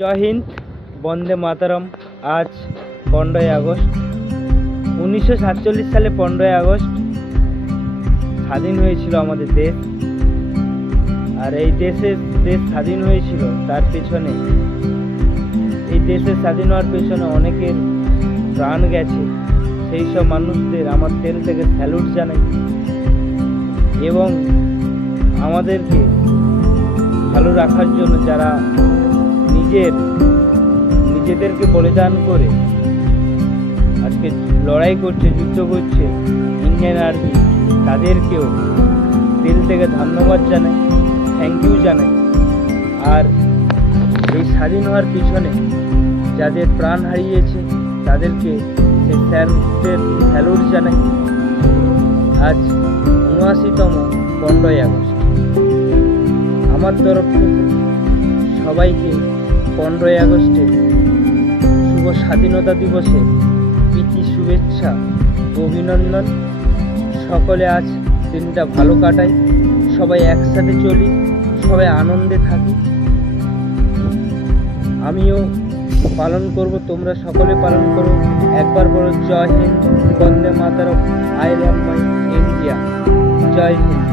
জয় হিন্দ, বন্দে মাতরম। আজ 15ই আগস্ট। 1947 সালে 15ই আগস্ট স্বাধীন হয়েছিল আমাদের দেশ। আর এই দেশ স্বাধীন হয়েছিল, তার পেছনে, এই দেশের স্বাধীন হওয়ার পেছনে অনেকের প্রাণ গেছে। সেই সব মানুষদের আমার তেল থেকে স্যালুট জানাই এবং আমাদেরকে ভালো রাখার জন্য যারা নিজেদেরকে বলিদান করে আজকে লড়াই করছে, যুদ্ধ করছে, ইন্ডিয়ান আর্মি, তাদেরকেও দিল থেকে ধন্যবাদ জানাই, থ্যাংক ইউ জানাই। আর এই স্বাধীন হওয়ার পিছনে যাদের প্রাণ হারিয়েছে তাদেরকে সেই স্যালুট জানাই। আজ ৭৯তম 15ই আগস্ট। আমার তরফ থেকে সবাইকে 15ই আগস্টে শুভ স্বাধীনতা দিবসে প্রীতি শুভেচ্ছা, অভিনন্দন। সকলে আজ দিনটা ভালো কাটাই, সবাই একসাথে চলি, সবাই আনন্দে থাকি। আমিও পালন করব, তোমরা সকলে পালন করো। একবার বলো Jai Hind, Bande Mataram, I love my India. Jai Hind.